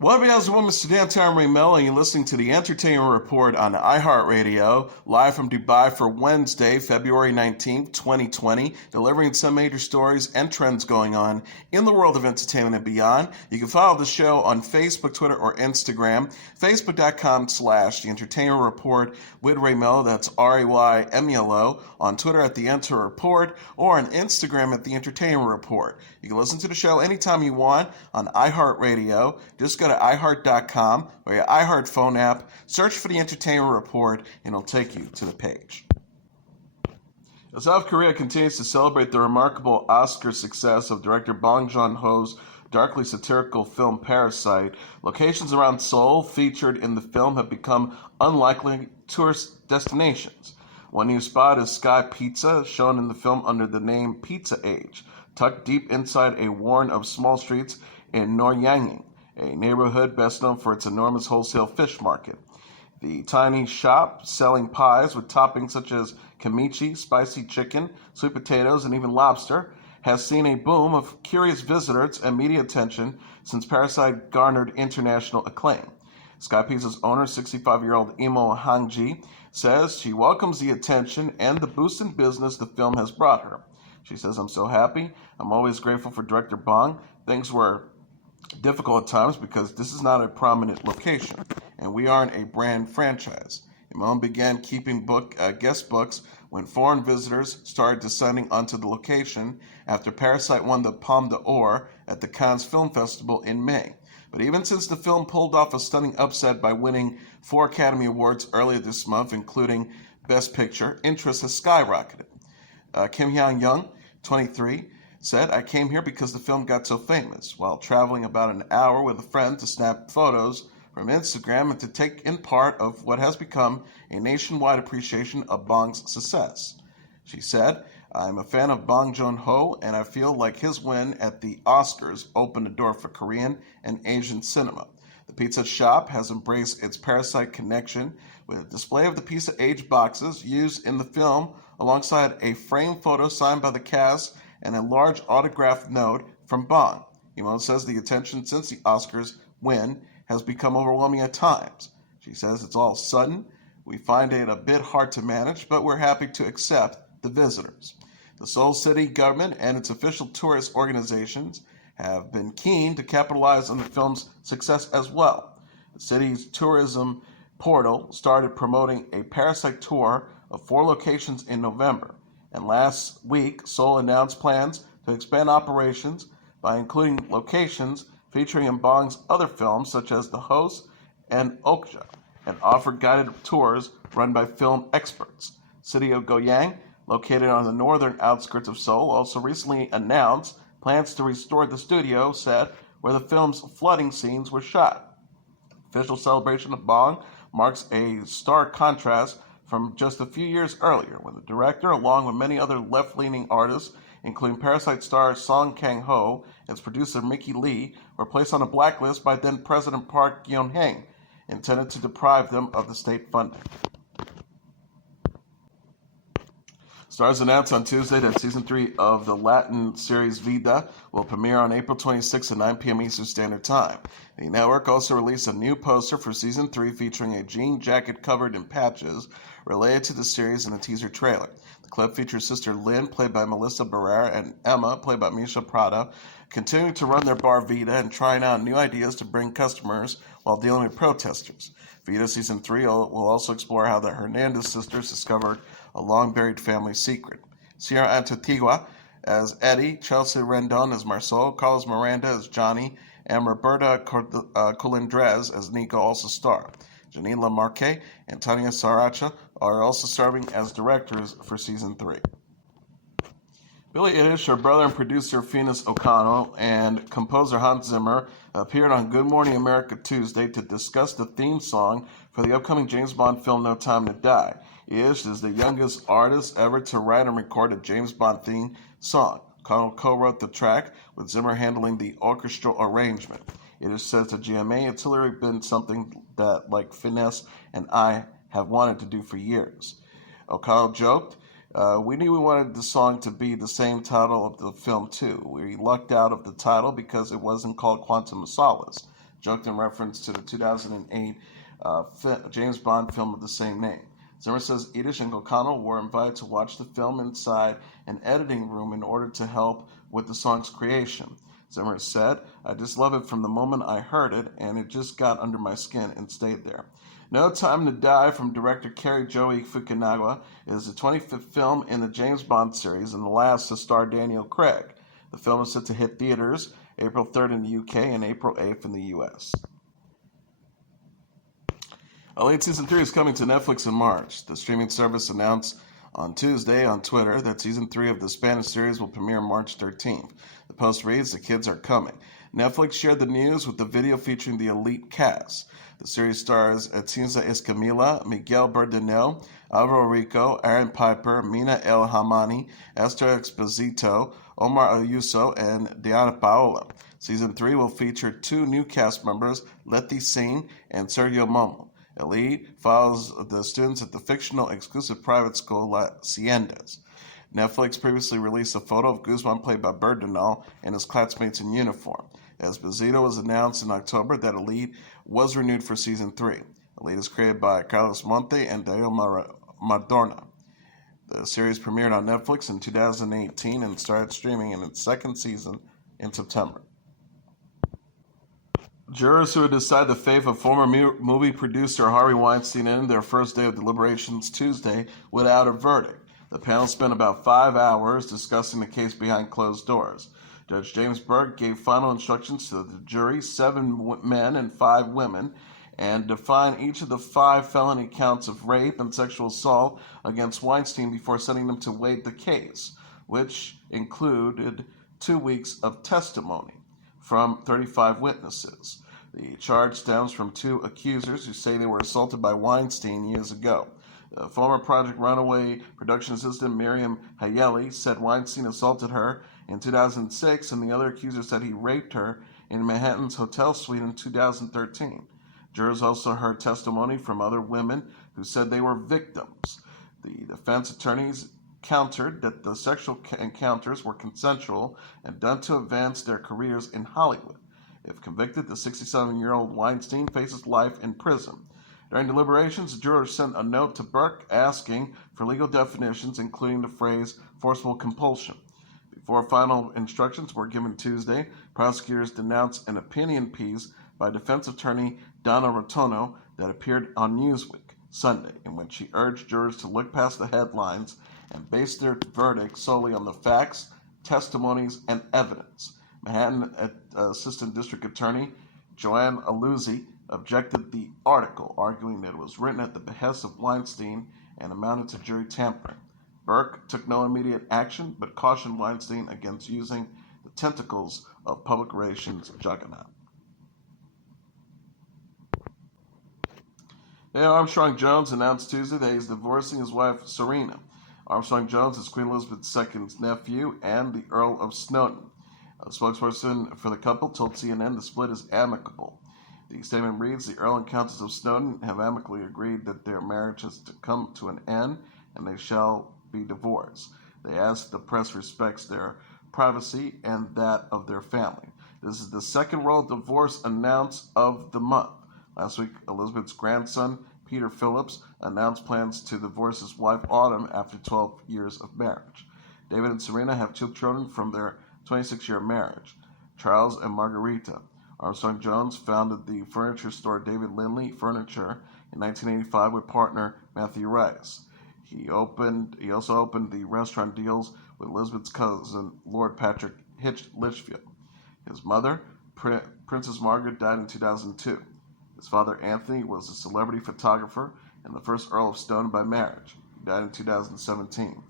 What up, guys? Mr. Dan Melo, and you're listening to the Entertainment Report on iHeartRadio, live from Dubai for Wednesday, February 19th, 2020, delivering some major stories and trends going on in the world of entertainment and beyond. You can follow the show on Facebook, Twitter, or Instagram, facebook.com/The Entertainment Report with Ray Melo, that's RAYMELO, on Twitter at The Enter Report, or on Instagram at The Entertainment Report. You can listen to the show anytime you want on iHeartRadio. Just go to iHeart.com or your iHeart phone app, search for the Entertainment Report, and it'll take you to the page. South Korea continues to celebrate the remarkable Oscar success of director Bong Joon-ho's darkly satirical film Parasite. Locations around Seoul featured in the film have become unlikely tourist destinations. One new spot is Sky Pizza, shown in the film under the name Pizza Age, tucked deep inside a warren of small streets in Noryangin, a neighborhood best known for its enormous wholesale fish market. The tiny shop, selling pies with toppings such as kimchi, spicy chicken, sweet potatoes, and even lobster, has seen a boom of curious visitors and media attention since Parasite garnered international acclaim. Sky Pizza's owner, 65-year-old Imo Hangji, says she welcomes the attention and the boost in business the film has brought her. She says, "I'm so happy. I'm always grateful for director Bong. Things were difficult at times because this is not a prominent location, and we aren't a brand franchise." Imam began keeping guest books when foreign visitors started descending onto the location after Parasite won the Palme d'Or at the Cannes Film Festival in May. But even since the film pulled off a stunning upset by winning 4 Academy Awards earlier this month, including Best Picture, interest has skyrocketed. Kim Hyun-young, 23, said, "I came here because the film got so famous, while traveling about an hour with a friend to snap photos from Instagram and to take in part of what has become a nationwide appreciation of Bong's success." She said, "I'm a fan of Bong Joon-ho, and I feel like his win at the Oscars opened the door for Korean and Asian cinema." The pizza shop has embraced its Parasite connection with a display of the Pizza Age boxes used in the film alongside a framed photo signed by the cast and a large autographed note from Bong. Imon says the attention since the Oscars win has become overwhelming at times. She says, "It's all sudden. We find it a bit hard to manage, but we're happy to accept the visitors." The Seoul city government and its official tourist organizations have been keen to capitalize on the film's success as well. The city's tourism portal started promoting a Parasite tour of 4 locations in November, and last week Seoul announced plans to expand operations by including locations featuring in Bong's other films such as The Host and Okja, and offered guided tours run by film experts. City of Goyang, located on the northern outskirts of Seoul, also recently announced plans to restore the studio set where the film's flooding scenes were shot. Official celebration of Bong marks a stark contrast from just a few years earlier, when the director, along with many other left-leaning artists, including Parasite star Song Kang-ho and its producer Mickey Lee, were placed on a blacklist by then-President Park Geun-hye, intended to deprive them of the state funding. Stars announced on Tuesday that Season 3 of the Latin series Vida will premiere on April 26 at 9 p.m. Eastern Standard Time. The network also released a new poster for Season 3 featuring a jean jacket covered in patches related to the series in a teaser trailer. The clip features Sister Lynn, played by Melissa Barrera, and Emma, played by Misha Prada, continuing to run their bar Vida and trying out new ideas to bring customers while dealing with protesters. Vida Season 3 will also explore how the Hernandez sisters discovered a long-buried family secret. Sierra Antigua as Eddie, Chelsea Rendon as Marcel, Carlos Miranda as Johnny, and Roberta Colindrez as Nico also star. Janine Lamarque and Tania Saracha are also serving as directors for Season 3. Billie Eilish, her brother and producer Phineas O'Connell, and composer Hans Zimmer appeared on Good Morning America Tuesday to discuss the theme song for the upcoming James Bond film No Time to Die. Eilish is the youngest artist ever to write and record a James Bond theme song. O'Connell co-wrote the track, with Zimmer handling the orchestral arrangement. Eilish says to GMA, "It's literally been something that, like Finesse and I, have wanted to do for years." O'Connell joked, "We knew we wanted the song to be the same title of the film too. We lucked out of the title because it wasn't called Quantum of Solace. joked in reference to the 2008 James Bond film of the same name. Zimmer says Eilish and O'Connell were invited to watch the film inside an editing room in order to help with the song's creation. Zimmer said, "I just love it from the moment I heard it, and it just got under my skin and stayed there." No Time to Die from director Kerry Washington is the 25th film in the James Bond series and the last to star Daniel Craig. The film is set to hit theaters April 3rd in the UK and April 8th in the US. Elite Season 3 is coming to Netflix in March. The streaming service announced on Tuesday on Twitter that Season 3 of the Spanish series will premiere March 13th. The post reads, "The kids are coming." Netflix shared the news with the video featuring the Elite cast. The series stars Atinza Escamilla, Miguel Bernal, Alvaro Rico, Aaron Piper, Mina El Hamani, Esther Exposito, Omar Ayuso, and Diana Paola. Season 3 will feature 2 new cast members, Letty Singh and Sergio Momo. Elite follows the students at the fictional exclusive private school La Ciendas. Netflix previously released a photo of Guzman played by Bernal and his classmates in uniform. Esposito was announced in October that Elite was renewed for Season 3. Elite is created by Carlos Monte and Dayo Madorna. The series premiered on Netflix in 2018 and started streaming in its second season in September. Jurors who would decide the fate of former movie producer Harvey Weinstein ended their first day of deliberations Tuesday without a verdict. The panel spent about 5 hours discussing the case behind closed doors. Judge James Berg gave final instructions to the jury, 7 men and 5 women, and defined each of the 5 felony counts of rape and sexual assault against Weinstein before sending them to weigh the case, which included 2 weeks of testimony from 35 witnesses. The charge stems from 2 accusers who say they were assaulted by Weinstein years ago. The former Project Runaway production assistant Miriam Hayeli said Weinstein assaulted her in 2006, and the other accuser said he raped her in Manhattan's hotel suite in 2013. Jurors also heard testimony from other women who said they were victims. The defense attorneys countered that the sexual encounters were consensual and done to advance their careers in Hollywood. If convicted, the 67-year-old Weinstein faces life in prison. During deliberations, the jurors sent a note to Burke asking for legal definitions, including the phrase forcible compulsion. Before final instructions were given Tuesday, prosecutors denounced an opinion piece by defense attorney Donna Rotono that appeared on Newsweek Sunday, in which she urged jurors to look past the headlines and base their verdict solely on the facts, testimonies, and evidence. Manhattan Assistant District Attorney Joanne Aluzzi objected the article, arguing that it was written at the behest of Weinstein and amounted to jury tampering. Burke took no immediate action, but cautioned Weinstein against using the tentacles of public relations juggernaut. Neil Armstrong Jones announced Tuesday that he's divorcing his wife, Serena. Armstrong Jones is Queen Elizabeth II's nephew and the Earl of Snowden. A spokesperson for the couple told CNN the split is amicable. The statement reads, "The Earl and Countess of Snowden have amicably agreed that their marriage has to come to an end and they shall be divorced. They ask the press respects their privacy and that of their family." This is the second royal divorce announced of the month. Last week, Elizabeth's grandson, Peter Phillips, announced plans to divorce his wife, Autumn, after 12 years of marriage. David and Serena have 2 children from their 26-year marriage, Charles and Margarita. Armstrong Jones founded the furniture store David Lindley Furniture in 1985 with partner Matthew Rice. He also opened the restaurant deals with Elizabeth's cousin, Lord Patrick Litchfield. His mother, Princess Margaret, died in 2002. His father, Anthony, was a celebrity photographer and the first Earl of Snowden by marriage. He died in 2017.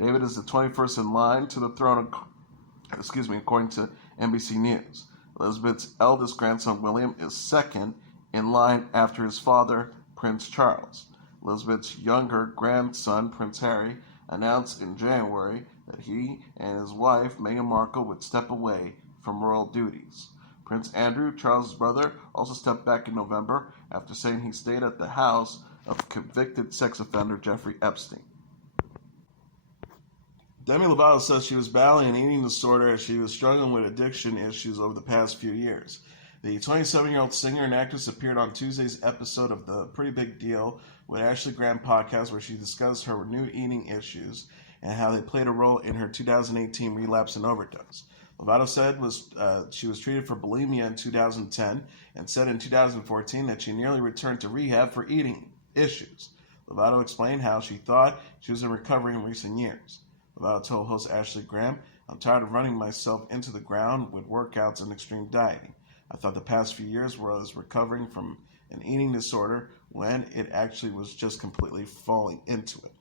David is the 21st in line to the throne, according to NBC News. Elizabeth's eldest grandson, William, is second in line after his father, Prince Charles. Elizabeth's younger grandson, Prince Harry, announced in January that he and his wife, Meghan Markle, would step away from royal duties. Prince Andrew, Charles' brother, also stepped back in November after saying he stayed at the house of convicted sex offender Jeffrey Epstein. Demi Lovato says she was battling an eating disorder as she was struggling with addiction issues over the past few years. The 27-year-old singer and actress appeared on Tuesday's episode of the Pretty Big Deal with Ashley Graham podcast, where she discussed her new eating issues and how they played a role in her 2018 relapse and overdose. Lovato said she was treated for bulimia in 2010 and said in 2014 that she nearly returned to rehab for eating issues. Lovato explained how she thought she was in recovery in recent years. Lovato told host Ashley Graham, "I'm tired of running myself into the ground with workouts and extreme dieting. I thought the past few years where I was recovering from an eating disorder when it actually was just completely falling into it."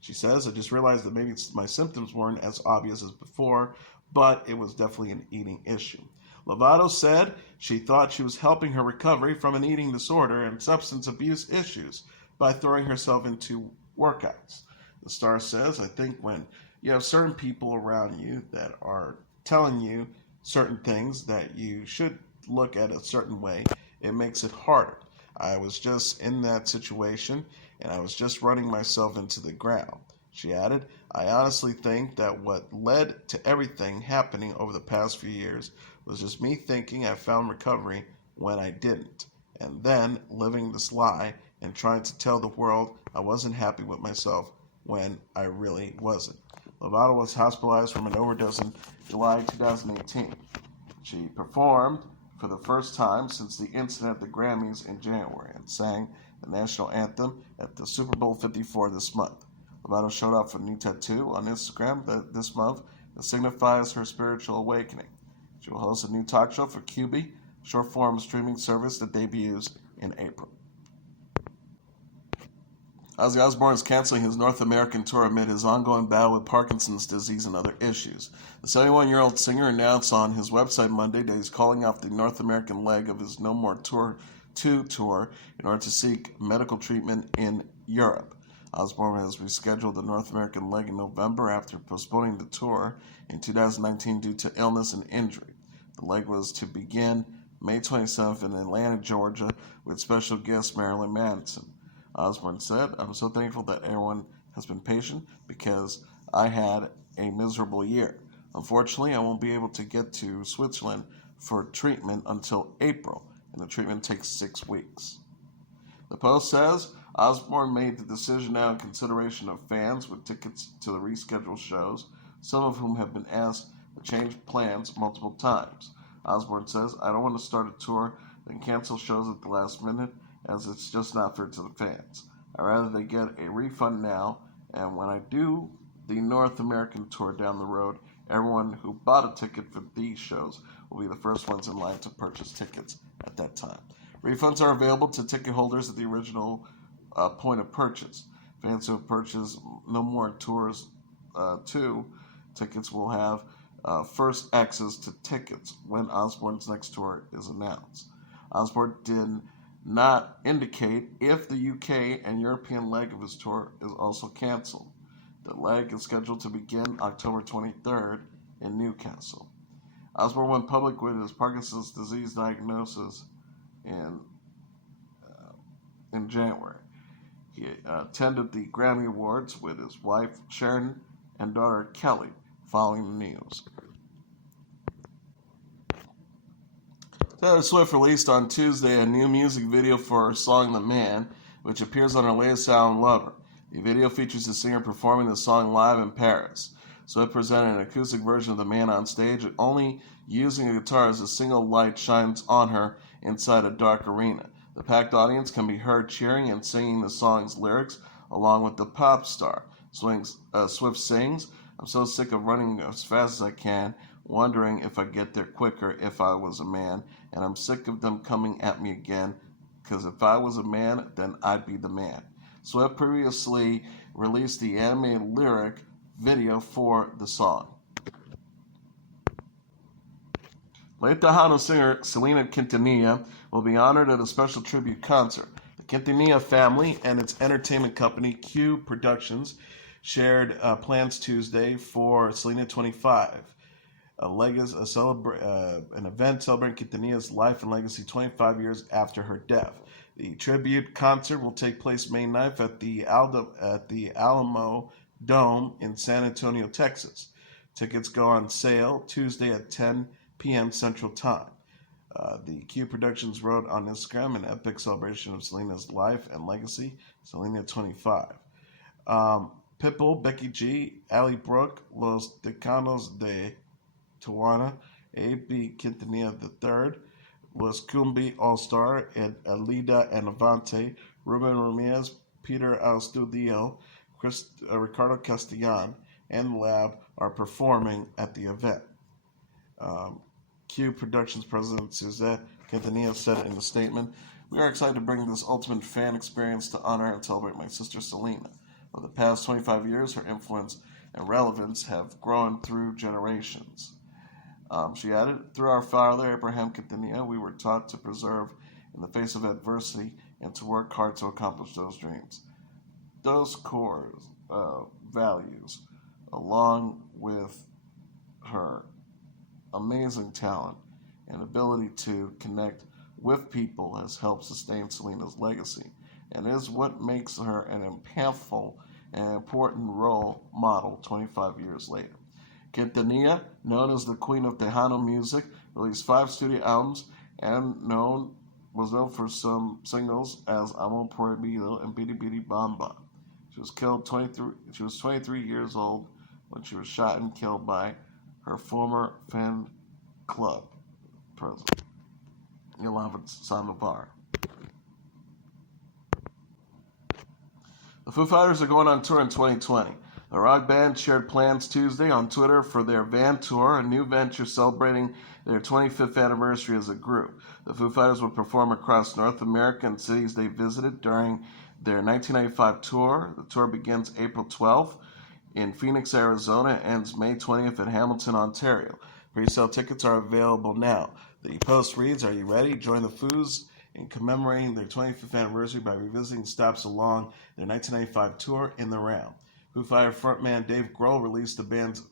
She says, "I just realized that maybe my symptoms weren't as obvious as before, but it was definitely an eating issue." Lovato said she thought she was helping her recovery from an eating disorder and substance abuse issues by throwing herself into workouts. The star says, "I think when you have certain people around you that are telling you certain things that you should look at a certain way, it makes it harder. I was just in that situation and I was just running myself into the ground." She added, "I honestly think that what led to everything happening over the past few years was just me thinking I found recovery when I didn't, and then living this lie and trying to tell the world I wasn't happy with myself when I really wasn't." Lovato was hospitalized from an overdose in July 2018. She performed for the first time since the incident at the Grammys in January and sang the national anthem at the Super Bowl 54 this month. Lovato showed off a new tattoo on Instagram this month that signifies her spiritual awakening. She will host a new talk show for QB, short-form streaming service that debuts in April. Ozzy Osbourne is canceling his North American tour amid his ongoing battle with Parkinson's disease and other issues. The 71-year-old singer announced on his website Monday that he's calling off the North American leg of his No More Tour 2 tour in order to seek medical treatment in Europe. Osbourne has rescheduled the North American leg in November after postponing the tour in 2019 due to illness and injury. The leg was to begin May 27th in Atlanta, Georgia, with special guest Marilyn Manson. Osbourne said, "I'm so thankful that everyone has been patient because I had a miserable year. Unfortunately, I won't be able to get to Switzerland for treatment until April, and the treatment takes 6 weeks." The Post says Osbourne made the decision now in consideration of fans with tickets to the rescheduled shows, some of whom have been asked to change plans multiple times. Osbourne says, "I don't want to start a tour, then cancel shows at the last minute, as it's just not fair to the fans. I'd rather they get a refund now, and when I do the North American tour down the road, everyone who bought a ticket for these shows will be the first ones in line to purchase tickets at that time." Refunds are available to ticket holders at the original point of purchase. Fans who have purchased No More Tours 2 tickets will have first access to tickets when Osbourne's next tour is announced. Osbourne did not indicate if the UK and European leg of his tour is also canceled. The leg is scheduled to begin October 23rd in Newcastle. Osbourne went public with his Parkinson's disease diagnosis in January. He attended the Grammy Awards with his wife Sharon and daughter Kelly following the news. Taylor Swift released on Tuesday a new music video for her song "The Man," which appears on her latest album, Lover. The video features the singer performing the song live in Paris. Swift presented an acoustic version of "The Man" on stage, only using a guitar as a single light shines on her inside a dark arena. The packed audience can be heard cheering and singing the song's lyrics along with the pop star. Swift sings, "I'm so sick of running as fast as I can, wondering if I'd get there quicker if I was a man, and I'm sick of them coming at me again, because if I was a man, then I'd be the man." Swift previously released the animated lyric video for the song. Late Tejano singer Selena Quintanilla will be honored at a special tribute concert. The Quintanilla family and its entertainment company, Q Productions, shared plans Tuesday for Selena 25, an event celebrating Quintanilla's life and legacy 25 years after her death. The tribute concert will take place May 9th at the Alamo Dome in San Antonio, Texas. Tickets go on sale Tuesday at 10 p.m. Central Time. The Q Productions wrote on Instagram an epic celebration of Selena's life and legacy. Selena 25. Pitbull, Becky G, Ali Brooke, Los Decanos de Tijuana, A.B. Quintanilla III, Los Cumbi All-Star, and Alida and Avante, Ruben Ramirez, Peter Alstudio, Ricardo Castellan, and Lab are performing at the event. Q Productions President Suzette Quintanilla said in a statement, "We are excited to bring this ultimate fan experience to honor and celebrate my sister Selena. Over the past 25 years, her influence and relevance have grown through generations." She added, "Through our father, Abraham Quintanilla, we were taught to persevere in the face of adversity and to work hard to accomplish those dreams. Those core values, along with her amazing talent and ability to connect with people, has helped sustain Selena's legacy and is what makes her an impactful and important role model 25 years later." Quintanilla, known as the Queen of Tejano music, released 5 studio albums and was known for some singles as Amor Prohibido and Bidi Bidi Bam Bam. She was 23 years old when she was shot and killed by her former fan club president, Yolanda Sandoval. The Foo Fighters are going on tour in 2020. The rock band shared plans Tuesday on Twitter for their van tour, a new venture celebrating their 25th anniversary as a group. The Foo Fighters will perform across North America and cities they visited during their 1995 tour. The tour begins April 12th in Phoenix, Arizona, and ends May 20th in Hamilton, Ontario. Pre-sale tickets are available now. The post reads, "Are you ready? Join the Foos in commemorating their 25th anniversary by revisiting stops along their 1995 tour in the round." Foo Fighters frontman Dave Grohl released the band's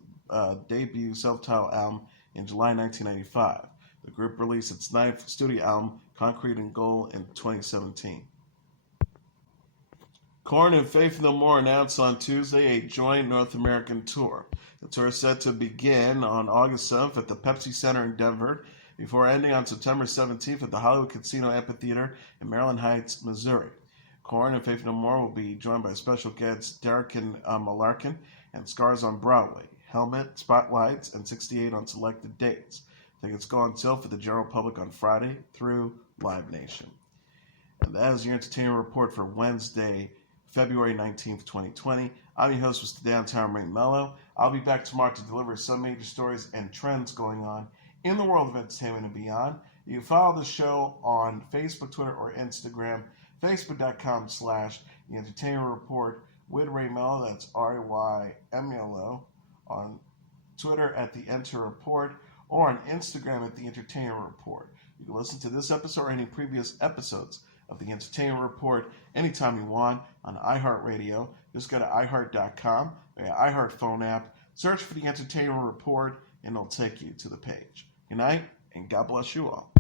debut self-titled album in July 1995. The group released its 9th studio album, Concrete and Gold, in 2017. Korn and Faith No More announced on Tuesday a joint North American tour. The tour is set to begin on August 7th at the Pepsi Center in Denver, before ending on September 17th at the Hollywood Casino Amphitheater in Maryland Heights, Missouri. Korn and Faith No More will be joined by special guests Derek and Malarkin and Scars on Broadway, Helmet, Spotlights, and 68 on selected dates. Tickets go on sale for the general public on Friday through Live Nation. And that is your entertainment report for Wednesday, February 19th, 2020. I'm your host, Mr. Downtown Ring Melo. I'll be back tomorrow to deliver some major stories and trends going on in the world of entertainment and beyond. You can follow the show on Facebook, Twitter, or Instagram. Facebook.com/The Entertainment Report with Ray Melo, that's RAYMELO. On Twitter at The Enter Report, or on Instagram at The Entertainment Report. You can listen to this episode or any previous episodes of The Entertainment Report anytime you want on iHeartRadio. Just go to iHeart.com or your iHeart phone app, search for The Entertainment Report, and it'll take you to the page. Good night, and God bless you all.